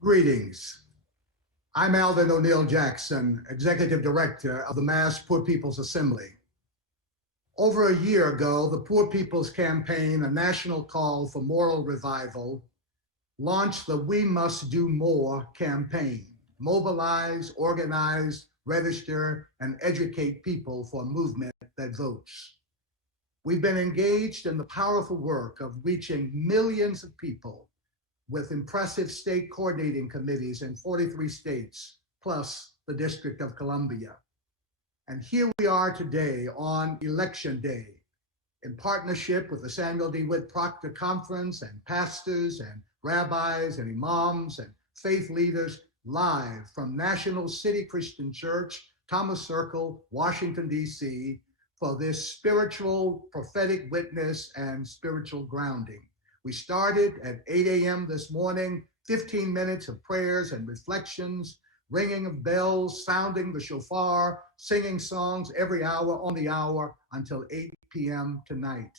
Greetings. I'm Alvin O'Neill Jackson, Executive Director of the Mass Poor People's Assembly. Over a year ago, the Poor People's Campaign, a national call for moral revival, launched the We Must Do More campaign. Mobilize, organize, register, and educate people for a movement that votes. We've been engaged in the powerful work of reaching millions of people with impressive state coordinating committees in 43 states, plus the District of Columbia. And here we are today on Election Day, in partnership with the Samuel D. Witt Proctor Conference and pastors and rabbis and imams and faith leaders live from National City Christian Church, Thomas Circle, Washington, D.C., for this spiritual, prophetic witness and spiritual grounding. We started at 8 a.m. this morning, 15 minutes of prayers and reflections, ringing of bells, sounding the shofar, singing songs every hour on the hour until 8 p.m. tonight.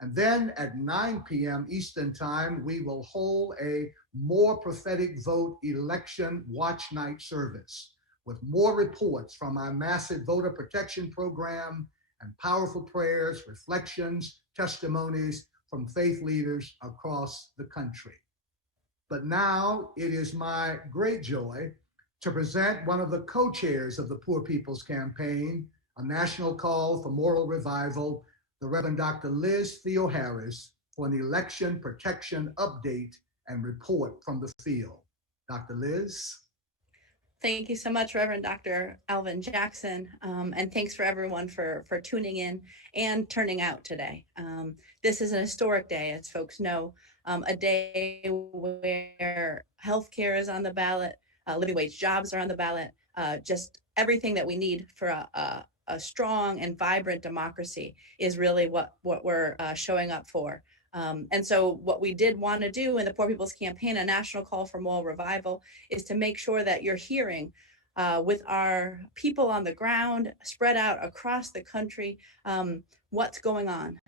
And then at 9 p.m. Eastern Time, we will hold a More Prophetic Vote election watch night service with more reports from our massive voter protection program and powerful prayers, reflections, testimonies from faith leaders across the country. But now it is my great joy to present one of the co-chairs of the Poor People's Campaign, a national call for moral revival, the Reverend Dr. Liz Theoharis, for an election protection update and report from the field. Dr. Liz. Thank you so much, Reverend Dr. Alvin Jackson, and thanks for everyone for tuning in and turning out today. This is an historic day, as folks know, a day where healthcare is on the ballot, living wage jobs are on the ballot, just everything that we need for a strong and vibrant democracy is really what we're showing up for. And so what we did want to do in the Poor People's Campaign, a national call for moral revival, is to make sure that you're hearing with our people on the ground, spread out across the country, what's going on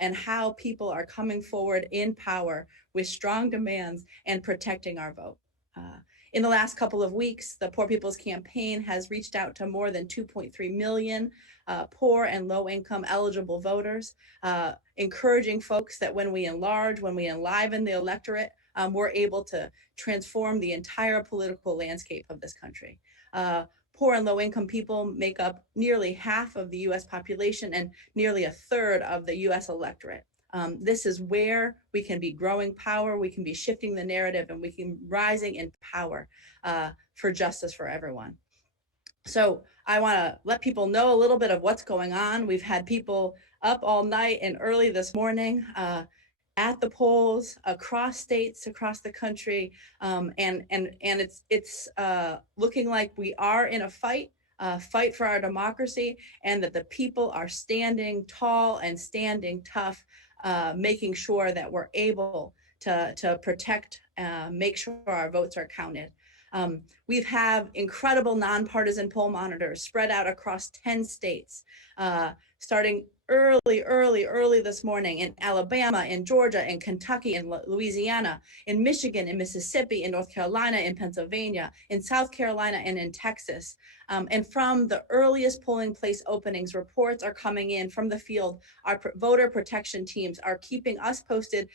and how people are coming forward in power with strong demands and protecting our vote. In the last couple of weeks, the Poor People's Campaign has reached out to more than 2.3 million poor and low-income eligible voters, encouraging folks that when we enliven the electorate, we're able to transform the entire political landscape of this country. Poor and low-income people make up nearly half of the U.S. population and nearly a third of the U.S. electorate. This is where we can be growing power, we can be shifting the narrative, and we can rising in power for justice for everyone. So I want to let people know a little bit of what's going on. We've had people up all night and early this morning at the polls across states, across the country, and it's looking like we are in a fight for our democracy, and that the people are standing tall and standing tough, making sure that we're able to protect, make sure our votes are counted. We've have incredible nonpartisan poll monitors spread out across 10 states, starting early this morning in Alabama, in Georgia, in Kentucky, in Louisiana, in Michigan, in Mississippi, in North Carolina, in Pennsylvania, in South Carolina, and in Texas. And from the earliest polling place openings, reports are coming in from the field. Our voter protection teams are keeping us posted,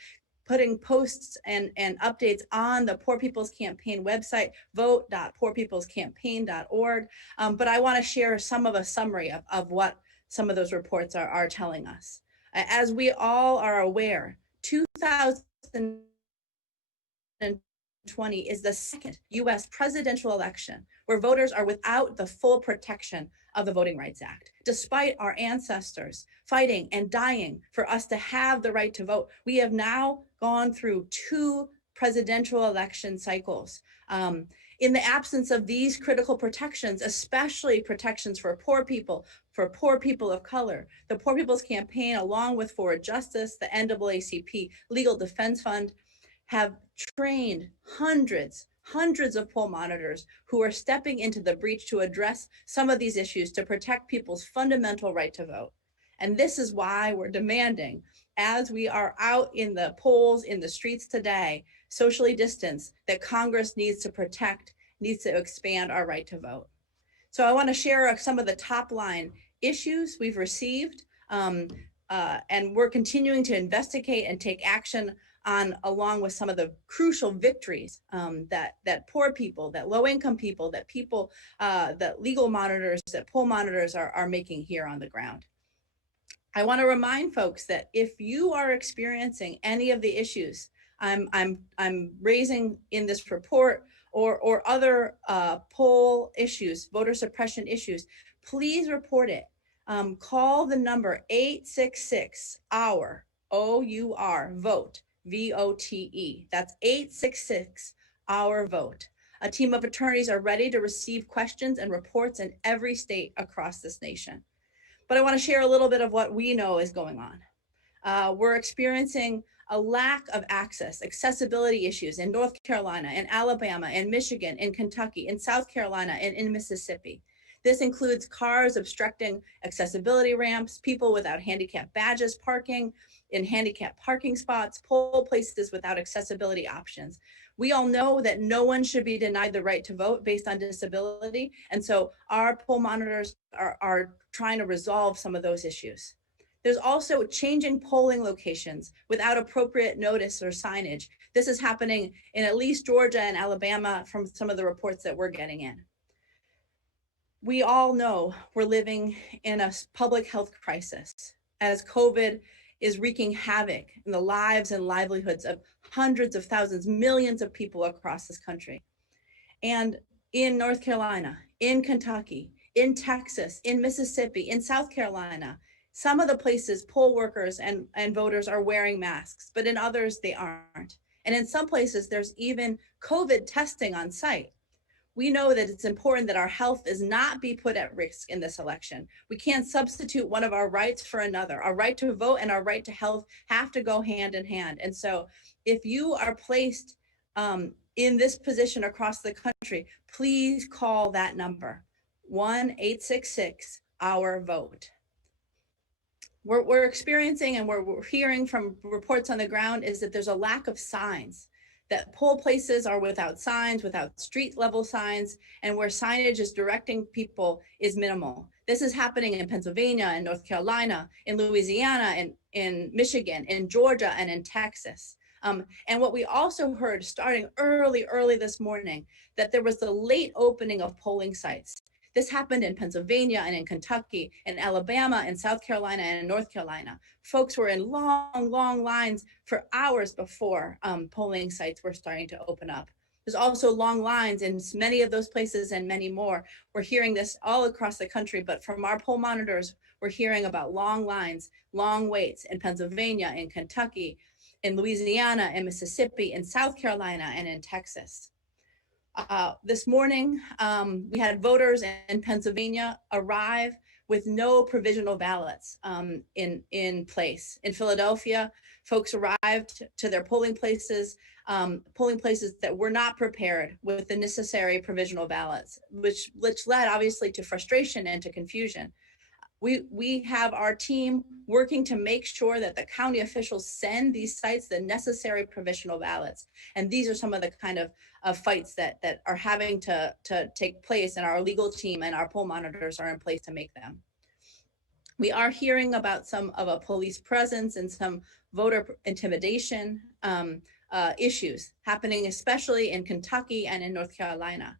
putting posts and updates on the Poor People's Campaign website, vote.poorpeoplescampaign.org. But I want to share some of a summary of what some of those reports are telling us. As we all are aware, 2020 is the second U.S. presidential election where voters are without the full protection of the Voting Rights Act. Despite our ancestors fighting and dying for us to have the right to vote, we have now gone through 2 presidential election cycles. In the absence of these critical protections, especially protections for poor people of color, the Poor People's Campaign, along with Forward Justice, the NAACP Legal Defense Fund, have trained hundreds of poll monitors who are stepping into the breach to address some of these issues to protect people's fundamental right to vote. And this is why we're demanding, as we are out in the polls, in the streets today, socially distanced, that Congress needs to protect, needs to expand our right to vote. So I want to share some of the top line issues we've received, and we're continuing to investigate and take action on, along with some of the crucial victories that poor people, that low income people, that people, that legal monitors, that poll monitors are making here on the ground. I want to remind folks that if you are experiencing any of the issues I'm raising in this report, or other poll issues, voter suppression issues, please report it. Call the number 866-OUR, O-U-R, VOTE, V-O-T-E. That's 866-OUR, VOTE. A team of attorneys are ready to receive questions and reports in every state across this nation. But I want to share a little bit of what we know is going on. We're experiencing a lack of accessibility issues in North Carolina, in Alabama, in Michigan, in Kentucky, in South Carolina, and in Mississippi. This includes cars obstructing accessibility ramps, people without handicap badges parking in handicap parking spots, poll places without accessibility options. We all know that no one should be denied the right to vote based on disability. And so our poll monitors are trying to resolve some of those issues. There's also changing polling locations without appropriate notice or signage. This is happening in at least Georgia and Alabama from some of the reports that we're getting in. We all know we're living in a public health crisis as COVID is wreaking havoc in the lives and livelihoods of hundreds of thousands, millions of people across this country. And in North Carolina, in Kentucky, in Texas, in Mississippi, in South Carolina, some of the places poll workers and voters are wearing masks, but in others they aren't. And in some places there's even COVID testing on site. We know that it's important that our health is not be put at risk in this election. We can't substitute one of our rights for another. Our right to vote and our right to health have to go hand in hand. And so if you are placed in this position across the country, please call that number, 1-866-OUR-VOTE. We're experiencing and we're hearing from reports on the ground is that there's a lack of signs, that poll places are without signs, without street level signs, and where signage is directing people is minimal. This is happening in Pennsylvania, in North Carolina, in Louisiana, and in Michigan, in Georgia, and in Texas. And what we also heard starting early this morning, that there was the late opening of polling sites. This happened in Pennsylvania and in Kentucky and Alabama and South Carolina and North Carolina. Folks were in long lines for hours before polling sites were starting to open up. There's also long lines in many of those places and many more. We're hearing this all across the country, but from our poll monitors, we're hearing about long lines, long waits in Pennsylvania, in Kentucky, in Louisiana, in Mississippi, in South Carolina, and in Texas. This morning, we had voters in Pennsylvania arrive with no provisional ballots in place. In Philadelphia, folks arrived to their polling places that were not prepared with the necessary provisional ballots, which led obviously to frustration and to confusion. We have our team working to make sure that the county officials send these sites the necessary provisional ballots. And these are some of the kind of fights that are having to take place, and our legal team and our poll monitors are in place to make them. We are hearing about some of a police presence and some voter intimidation issues happening, especially in Kentucky and in North Carolina.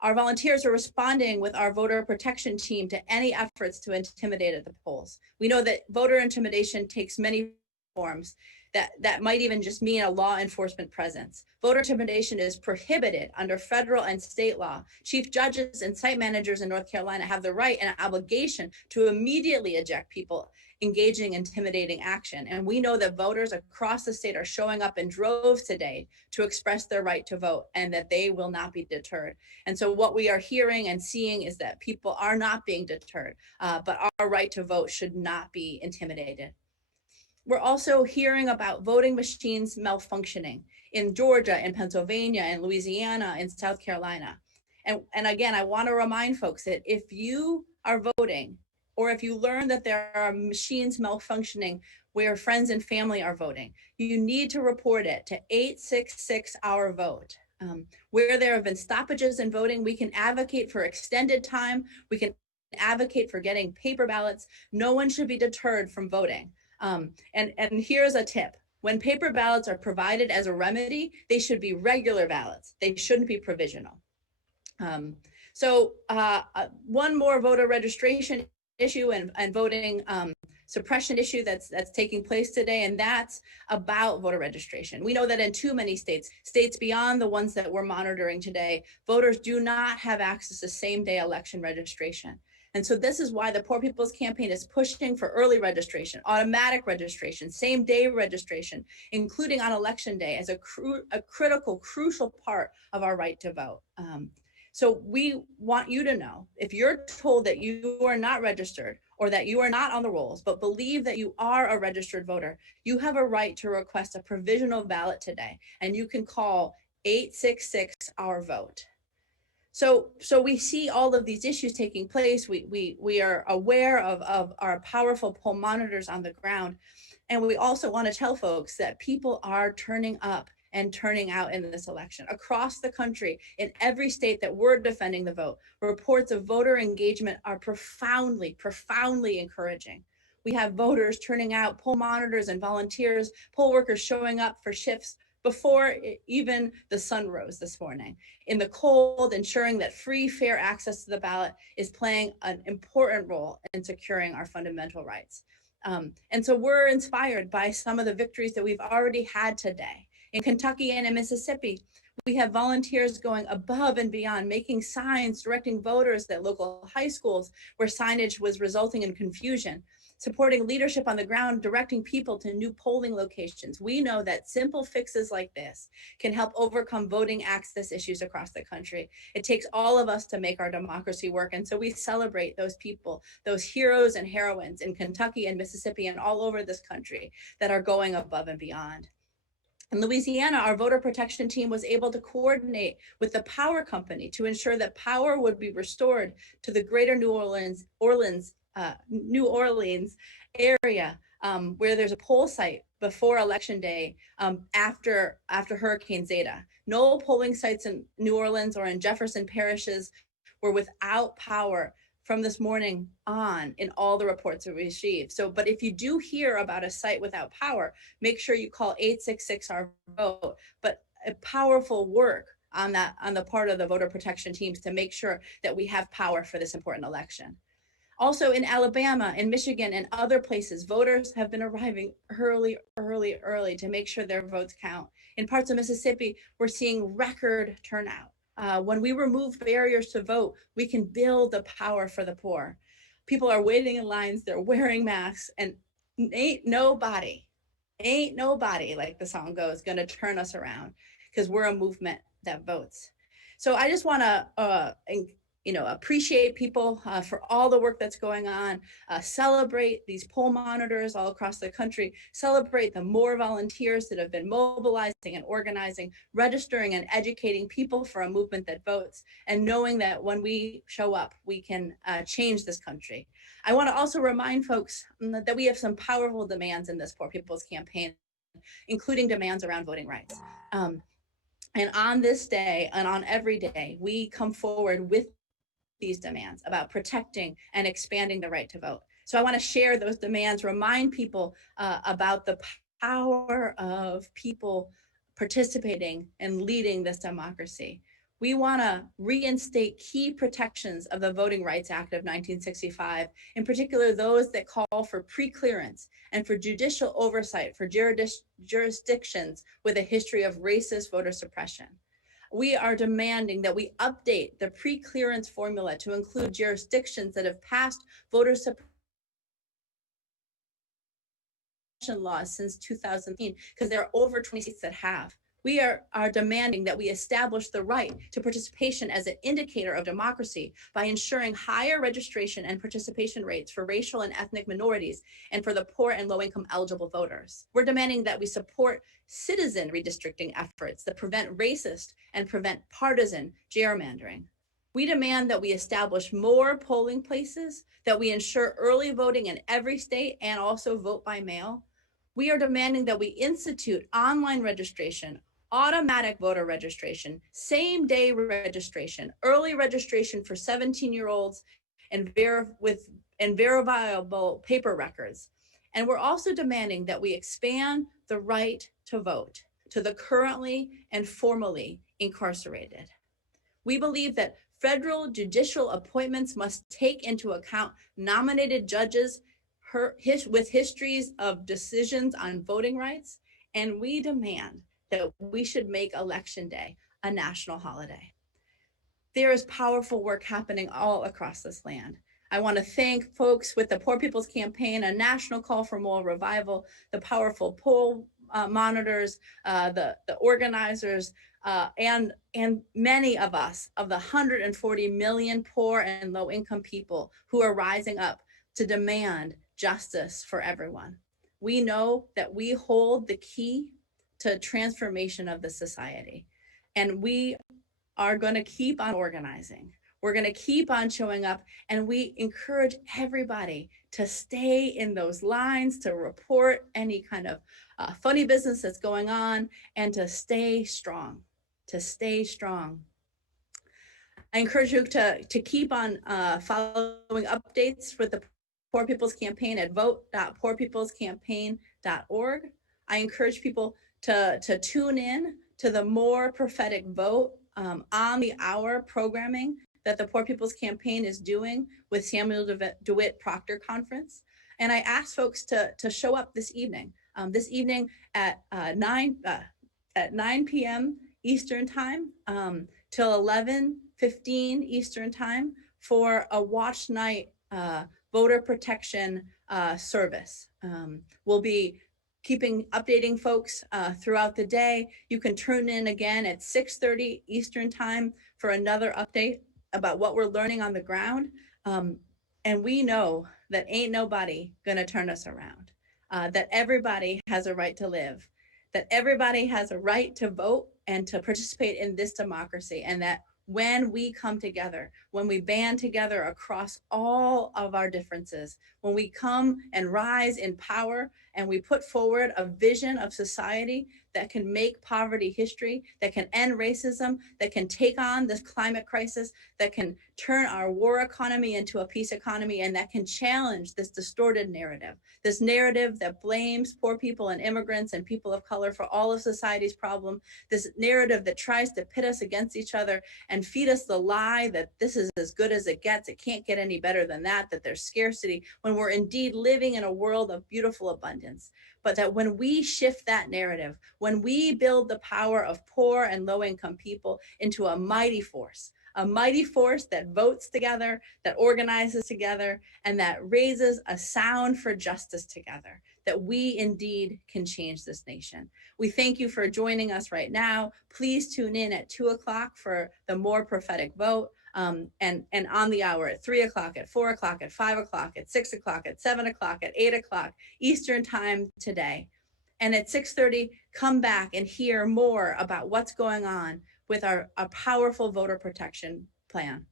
Our volunteers are responding with our voter protection team to any efforts to intimidate at the polls. We know that voter intimidation takes many forms that might even just mean a law enforcement presence. Voter intimidation is prohibited under federal and state law. Chief judges and site managers in North Carolina have the right and obligation to immediately eject people engaging in intimidating action. And we know that voters across the state are showing up in droves today to express their right to vote, and that they will not be deterred. And so what we are hearing and seeing is that people are not being deterred, but our right to vote should not be intimidated. We're also hearing about voting machines malfunctioning in Georgia, in Pennsylvania, in Louisiana, in South Carolina. And again, I want to remind folks that if you are voting or if you learn that there are machines malfunctioning where friends and family are voting, you need to report it to 866 Our Vote. Where there have been stoppages in voting, we can advocate for extended time. We can advocate for getting paper ballots. No one should be deterred from voting. And here's a tip. When paper ballots are provided as a remedy, they should be regular ballots. They shouldn't be provisional. One more voter registration issue and voting suppression issue that's taking place today, and that's about voter registration. We know that in too many states beyond the ones that we're monitoring today, voters do not have access to same-day election registration. And so this is why the Poor People's Campaign is pushing for early registration, automatic registration, same-day registration, including on election day, as a critical, crucial part of our right to vote. So we want you to know, if you're told that you are not registered or that you are not on the rolls, but believe that you are a registered voter, you have a right to request a provisional ballot today, and you can call 866 Our Vote. So we see all of these issues taking place. We are aware of our powerful poll monitors on the ground. And we also want to tell folks that people are turning up and turning out in this election. Across the country, in every state that we're defending the vote, reports of voter engagement are profoundly, profoundly encouraging. We have voters turning out, poll monitors and volunteers, poll workers showing up for shifts before even the sun rose this morning. In the cold, ensuring that free, fair access to the ballot is playing an important role in securing our fundamental rights. And so we're inspired by some of the victories that we've already had today. In Kentucky and in Mississippi, we have volunteers going above and beyond, making signs, directing voters at local high schools where signage was resulting in confusion, supporting leadership on the ground, directing people to new polling locations. We know that simple fixes like this can help overcome voting access issues across the country. It takes all of us to make our democracy work. And so we celebrate those people, those heroes and heroines in Kentucky and Mississippi and all over this country that are going above and beyond. In Louisiana, our voter protection team was able to coordinate with the power company to ensure that power would be restored to the greater New Orleans area, where there's a poll site before Election Day after Hurricane Zeta. No polling sites in New Orleans or in Jefferson parishes were without power from this morning on in all the reports we received. So, but if you do hear about a site without power, make sure you call 866 Our Vote. But a powerful work on the part of the voter protection teams to make sure that we have power for this important election. Also in Alabama, in Michigan, and other places, voters have been arriving early to make sure their votes count. In parts of Mississippi, we're seeing record turnout. When we remove barriers to vote, we can build the power for the poor. People are waiting in lines, they're wearing masks, and ain't nobody, like the song goes, gonna turn us around, because we're a movement that votes. So I just wanna appreciate people for all the work that's going on, celebrate these poll monitors all across the country, celebrate the more volunteers that have been mobilizing and organizing, registering and educating people for a movement that votes, and knowing that when we show up, we can change this country. I want to also remind folks that we have some powerful demands in this Poor People's Campaign, including demands around voting rights. And on this day and on every day, we come forward with these demands about protecting and expanding the right to vote. So I want to share those demands, remind people about the power of people participating and leading this democracy. We want to reinstate key protections of the Voting Rights Act of 1965, in particular those that call for pre-clearance and for judicial oversight for jurisdictions with a history of racist voter suppression. We are demanding that we update the pre-clearance formula to include jurisdictions that have passed voter suppression laws since 2010, because there are over 20 states that have. We are demanding that we establish the right to participation as an indicator of democracy by ensuring higher registration and participation rates for racial and ethnic minorities and for the poor and low-income eligible voters. We're demanding that we support citizen redistricting efforts that prevent racist and prevent partisan gerrymandering. We demand that we establish more polling places, that we ensure early voting in every state and also vote by mail. We are demanding that we institute online registration, automatic voter registration, same day registration, early registration for 17-year-olds and verifiable paper records. And we're also demanding that we expand the right to vote to the currently and formerly incarcerated. We believe that federal judicial appointments must take into account nominated judges with histories of decisions on voting rights, and we demand that we should make Election Day a national holiday. There is powerful work happening all across this land. I want to thank folks with the Poor People's Campaign, a national call for moral revival, the powerful poll monitors, the organizers, and many of us, of the 140 million poor and low income people who are rising up to demand justice for everyone. We know that we hold the key to transformation of the society, and we are going to keep on organizing. We're going to keep on showing up, and we encourage everybody to stay in those lines, to report any kind of funny business that's going on, and to stay strong, to stay strong. I encourage you to keep on following updates with the Poor People's Campaign at vote.poorpeoplescampaign.org. I encourage people to tune in to the More Prophetic Vote on the hour programming that the Poor People's Campaign is doing with Samuel DeWitt Proctor Conference. And I ask folks to show up this evening at 9 p.m. Eastern time till 11:15 Eastern time for a watch night voter protection service. We'll be updating folks throughout the day. You can tune in again at 6:30 Eastern time for another update about what we're learning on the ground. And we know that ain't nobody gonna turn us around, that everybody has a right to live, that everybody has a right to vote and to participate in this democracy, and that when we come together, when we band together across all of our differences, when we come and rise in power and we put forward a vision of society that can make poverty history, that can end racism, that can take on this climate crisis, that can turn our war economy into a peace economy, and that can challenge this distorted narrative, this narrative that blames poor people and immigrants and people of color for all of society's problem, this narrative that tries to pit us against each other and feed us the lie that this is as good as it gets, it can't get any better than that there's scarcity, when we're indeed living in a world of beautiful abundance. But that when we shift that narrative, when we build the power of poor and low income people into a mighty force that votes together, that organizes together, and that raises a sound for justice together, that we indeed can change this nation. We thank you for joining us right now. Please tune in at 2 o'clock for the More Prophetic Vote. And on the hour at 3 o'clock, at 4 o'clock, at 5 o'clock, at 6 o'clock, at 7 o'clock, at 8 o'clock Eastern time today. And at 6:30, come back and hear more about what's going on with our powerful voter protection plan.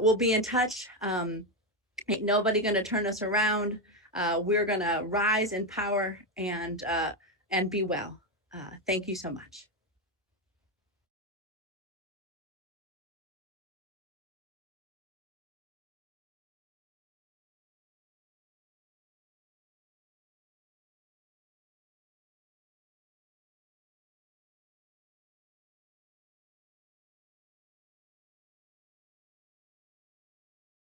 We'll be in touch. Ain't nobody gonna turn us around. We're gonna rise in power and be well. Thank you so much.